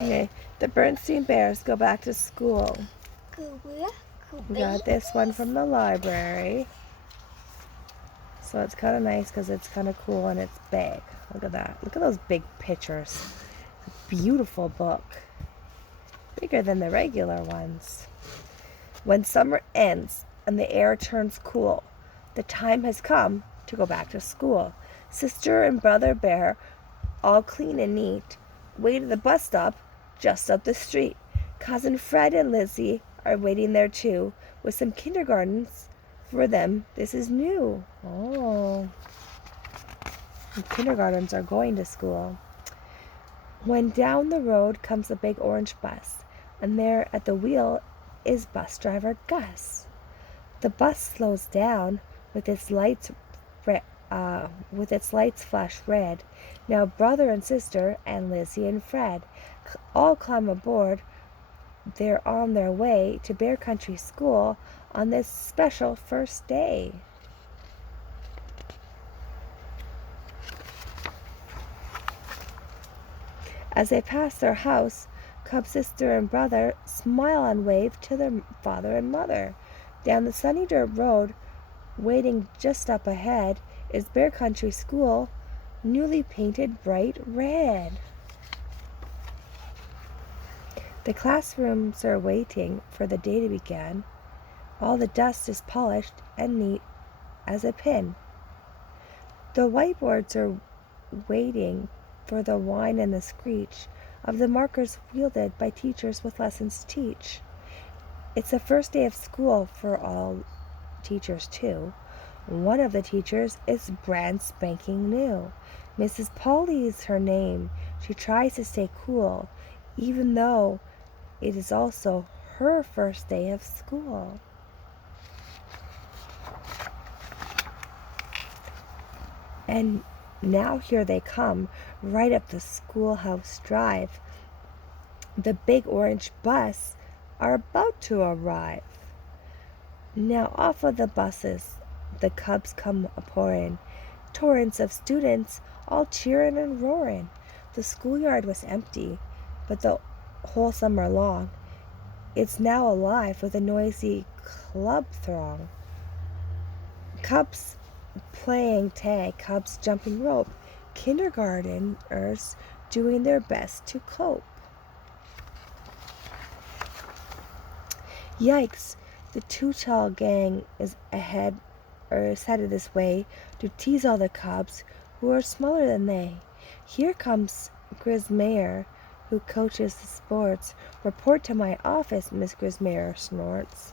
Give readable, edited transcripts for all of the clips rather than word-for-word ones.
Okay, the Berenstain Bears go back to school. We got this one from the library. So it's kind of nice because it's kind of cool and it's big. Look at that. Look at those big pictures. Beautiful book. Bigger than the regular ones. When summer ends and the air turns cool, the time has come to go back to school. Sister and brother bear, all clean and neat, wait at the bus stop just up the street. Cousin Fred and Lizzie are waiting there too, with some kindergartens for them. This is new. Oh, the kindergartens are going to school. When down the road comes a big orange bus, and there at the wheel is bus driver Gus. The bus slows down with its lights flash red. Now brother and sister and Lizzie and Fred all climb aboard. They're on their way to Bear Country School on this special first day. As they pass their house, cub sister and brother smile and wave to their father and mother. Down the sunny dirt road, waiting just up ahead, is Bear Country School, newly painted bright red. The classrooms are waiting for the day to begin. All the dust is polished and neat as a pin. The whiteboards are waiting for the whine and the screech of the markers wielded by teachers with lessons to teach. It's the first day of school for all teachers, too. One of the teachers is brand spanking new. Mrs. Polly is her name. She tries to stay cool, even though it is also her first day of school. And now here they come, right up the schoolhouse drive. The big orange bus are about to arrive. Now off of the buses, the cubs come a-pouring. Torrents of students all cheering and roaring. The schoolyard was empty, but the whole summer long, it's now alive with a noisy club throng. Cubs playing tag, cubs jumping rope, kindergarteners doing their best to cope. Yikes, the Too-Tall gang is headed this way to tease all the cubs who are smaller than they. Here comes Grismayer, who coaches the sports. Report to my office, Miss Grismayer snorts.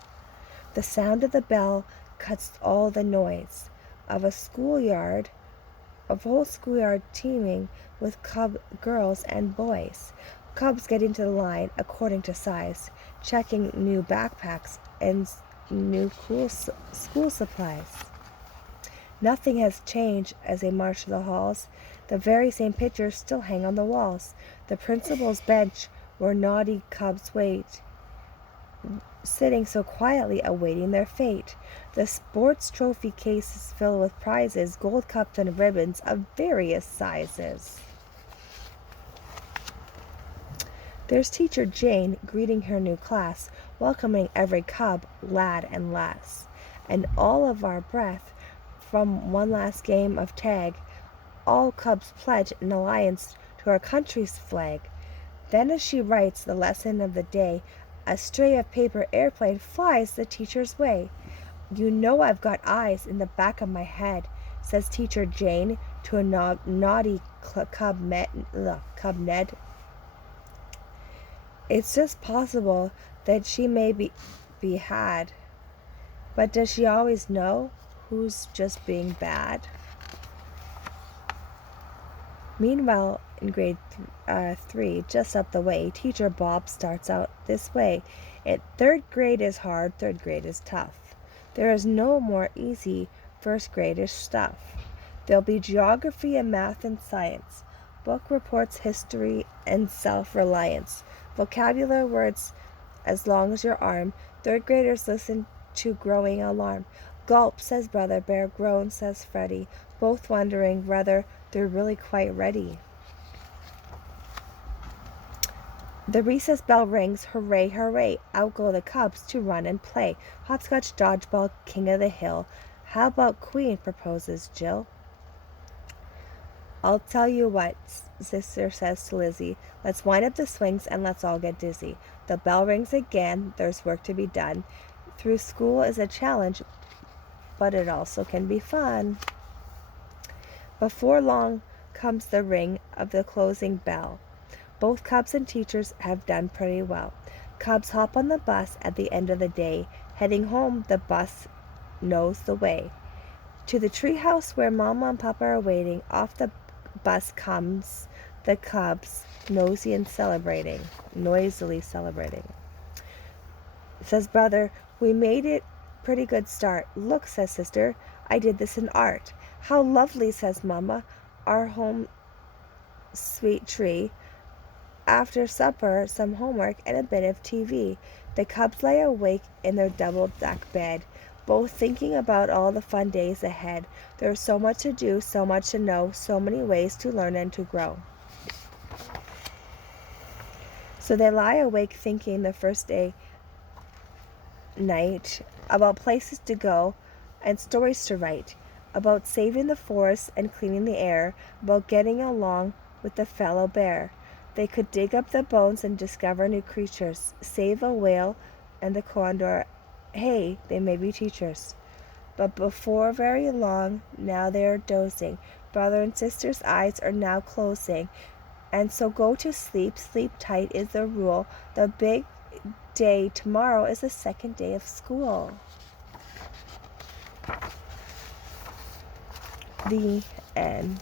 The sound of the bell cuts all the noise of a whole schoolyard teeming with cub girls and boys. Cubs get into the line according to size, checking new backpacks and new cool school supplies. Nothing has changed as they march to the halls. The very same pictures still hang on the walls. The principal's bench where naughty cubs wait, sitting so quietly awaiting their fate. The sports trophy case is filled with prizes, gold cups and ribbons of various sizes. There's Teacher Jane greeting her new class, welcoming every cub, lad and lass. And all of our breath from one last game of tag, all cubs pledge an alliance to our country's flag. Then as she writes the lesson of the day, a stray of paper airplane flies the teacher's way. You know I've got eyes in the back of my head, says Teacher Jane to a naughty cub Ned. It's just possible that she may be had, but does she always know who's just being bad? Meanwhile, in grade 3, just up the way, Teacher Bob starts out this way. Third grade is hard, third grade is tough. There is no more easy first gradish stuff. There'll be geography and math and science, book reports, history, and self-reliance. Vocabulary words as long as your arm. Third graders listen to growing alarm. Gulp, says Brother Bear. Groan, says Freddie, both wondering whether they're really quite ready. The recess bell rings, hooray, hooray, out go the cubs to run and play. Hopscotch, dodgeball, king of the hill. How about queen, proposes Jill. I'll tell you what, sister says to Lizzie. Let's wind up the swings and let's all get dizzy. The bell rings again, there's work to be done. Through school is a challenge, but it also can be fun. Before long comes the ring of the closing bell. Both cubs and teachers have done pretty well. Cubs hop on the bus at the end of the day. Heading home, the bus knows the way. To the treehouse where Mama and Papa are waiting, off the bus comes the cubs, noisily celebrating. Says brother, we made it pretty good start. Look, says sister, I did this in art. How lovely, says Mama, our home sweet tree. After supper, some homework and a bit of TV. The cubs lay awake in their double-deck bed, both thinking about all the fun days ahead. There's so much to do, so much to know, so many ways to learn and to grow. So they lie awake thinking the first night about places to go and stories to write, about saving the forest and cleaning the air, about getting along with the fellow bear. They could dig up the bones and discover new creatures, save a whale and the condor. Hey, they may be teachers. But before very long, now they are dozing. Brother and sister's eyes are now closing. And so go to sleep. Sleep tight is the rule. The big day tomorrow is the second day of school. The end.